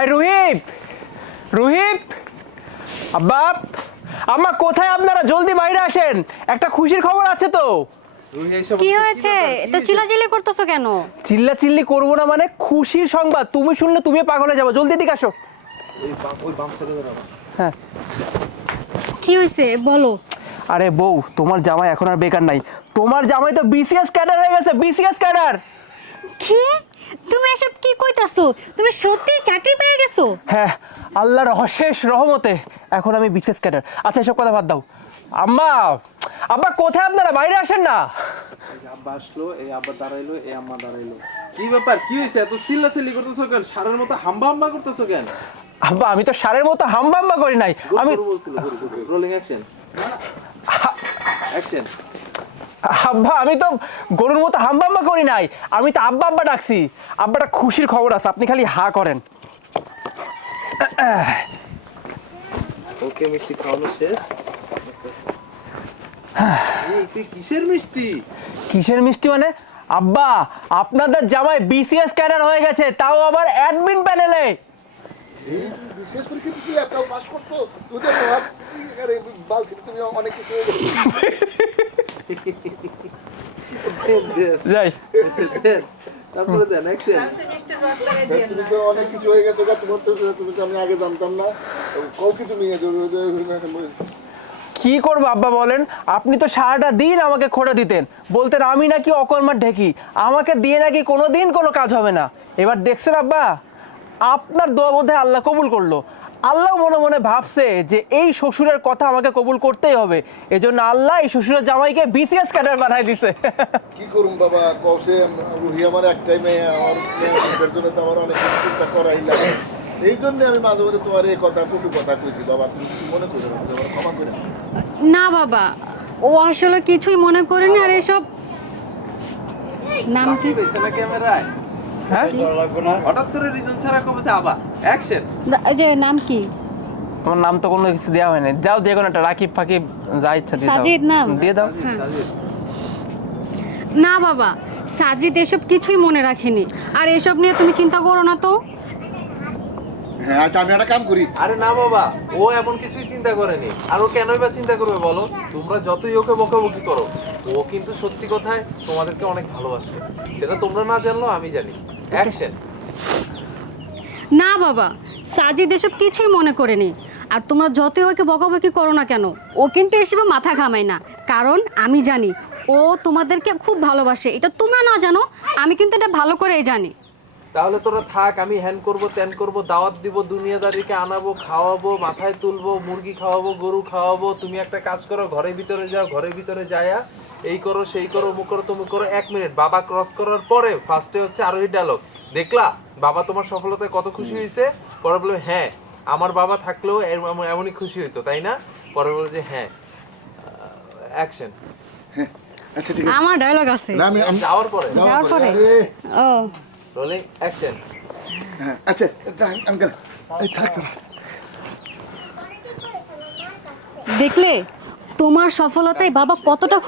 এই রুহিত, রুহিত, আব্বা, আম্মা কোথায় আপনারা? জলদি বাইরে আসেন, একটা খুশির খবর আছে তো। কি হয়েছে? তো চিল্লাচিল্লি করতেছো কেন? চিল্লা চিল্লি করবো না মানে খুশির সংবাদ, তুমি শুনলে তুমি পাগল হয়ে যাবো। জলদি দিকে আসো। হ্যাঁ, কি হয়েছে বলো। আরে বউ, তোমার জামাই এখন আর বেকার নাই। তোমার জামাই তো বিসিএস ক্যাডার হয়ে গেছে, বিসিএস ক্যাডার। কি? তুমি এসব কি কইতাছো? তুমি সত্যি চাকরি পেয়ে গেছো? হ্যাঁ, আল্লাহর অশেষ রহমতে এখন আমি বিসিএস ক্যাডার। আচ্ছা, এসব কথা বাদ দাও। আম্মা, আব্বা কোথায় আপনারা? বাইরে আসেন না। আব্বা আসলো, এই আব্বা দাঁড়াইলো, এই আম্মা দাঁড়াইলো। কি ব্যাপার? কি হয়েছে? এত চিল্লাচিল্লি করতেছো কেন? সারের মতো হাম্বা হাম্বা করতেছো কেন? আব্বা, আমি তো সারের মতো হাম্বাম্বা করি নাই। আমি বলছিল রোলিং অ্যাকশন, অ্যাকশন। আব্বা, আমি তো গরুর মতো হাম্বাম্বা করি নাই, আমি তো আব্বা আব্বা ডাকছি। আব্বাটা খুশির খবর আছে, আপনি খালি হা করেন। ওকে, মিষ্টি খাওয়ানো শেষ। এই তুই কিসের মিষ্টি? কিসের মিষ্টি মানে? আব্বা, আপনাদের জামাই বিসিএস ক্যাডার হয়ে গেছে, তাও আবার অ্যাডমিন প্যানেলে। এই বিশেষ পরীক্ষা দিছি এটাও পাস করছো তুই তো আরে বালছি তুমি অনেক কিছু যাই, তারপরে দেন অ্যাকশন। তুমি তো অনেক কিছু হয়ে গেছে তোমার তো তুমি তো আমি আগে জানতাম না কও কি তুমি কি করবো আব্বা বলেন? আপনি তো সারাটা দিন আমাকে খোঁড়া দিতেন, বলতেন আমি নাকি অকর্মার ঢেকি, আমাকে দিয়ে নাকি কোনোদিন কোনো কাজ হবে না। এবার দেখছেন আব্বা, আপনার দোয়া বোধহয় আল্লাহ কবুল করলো। আল্লাহ মনে মনে ভাবছে যে এই শ্বশুরের কথা আমাকে কবুল করতেই হবে, এজন্য আল্লাহ এই শ্বশুরের জামাইকে বিসিএস ক্যাডার বানাই দিছে। কি করুম বাবা কওছে রুহি আমার এক টাইমে আমার মেয়ের জন্য তো আমার অনেক কিছু চিন্তা করাই লাগে এই জন্য আমি মাঝে মাঝে তোমার এই কথা কটু কথা কইছি বাবা তুমি কিছু মনে করো না তোমার ক্ষমা করে না বাবা, ও আসলে কিছুই মনে করেনি। আর এসব নাম কি? হয়েছে না ক্যামেরায়? হ্যাঁ, হঠাৎ করে রিজন ছাড়া কবে আবার অ্যাকশন। এই যে নাম কি? আমার নাম তো কোনো কিছু দেওয়া হয়নি। দাও যে কোনো একটা রাকিব ফাকিব যা ইচ্ছা দিয়ে দাও। সাজিদ নাম? দিয়ে দাও। হ্যাঁ। না বাবা, সাজিদ এসব কিছুই মনে রাখেনি। আর এসব নিয়ে তুমি চিন্তা করো না তো। হ্যাঁ আচ্ছা আমি একটা কাম করি আরে না বাবা, ও এমন কিছুই চিন্তা করেনি। আর ও কেনই বা চিন্তা করবে বলো? তোমরা যতই ওকে বকাবকি করো, ও কিন্তু সত্যি কথায় তোমাদেরকে অনেক ভালোবাসে। সেটা তোমরা না জানলেও আমি জানি। অ্যাকশন। না বাবা, সাজিদ এসব কিছুই মনে করেনি। আর তোমরা যতই ওকে বকাবকি করো না কেন, ও কিন্তু এসবে মাথা ঘামায় না। কারণ আমি জানি ও তোমাদেরকে খুব ভালোবাসে। এটা তোমরা না জানো, আমি কিন্তু এটা ভালো করেই জানি। তাহলে তোরা থাক, আমি হ্যান করব ত্যান করব, দাওয়াত দিব, দুনিয়াদারিকে আনাবো, খাওয়াবো, মাথায় তুলবো, মুরগি খাওয়াবো, গরু খাওয়াবো। তুমি একটা কাজ করো, ঘরের ভিতরে যাও, ঘরের ভিতরে যায়া এই করো সেই করো অমুক করো তমুক করো। 1 মিনিট বাবা ক্রস করার পরে ফার্স্টে হচ্ছে আরোহী ডায়লগ। দেখলা বাবা তোমার সফলতায় কত খুশি হয়েছে? পরে বলবে হ্যাঁ, আমার বাবা থাকলেও এমনই খুশি হইতো, তাই না? পরে বলবে যে হ্যাঁ। অ্যাকশন। আচ্ছা ঠিক আছে আমার ডায়লগ আছে না আমি যাওয়ার পরে যাওয়ার পরে। আরে, ও রোলিং অ্যাকশন। হ্যাঁ আচ্ছা আমি গেলাম এই থাক তোরা। দেখলে তোমার সফলতায় বাবা কতটা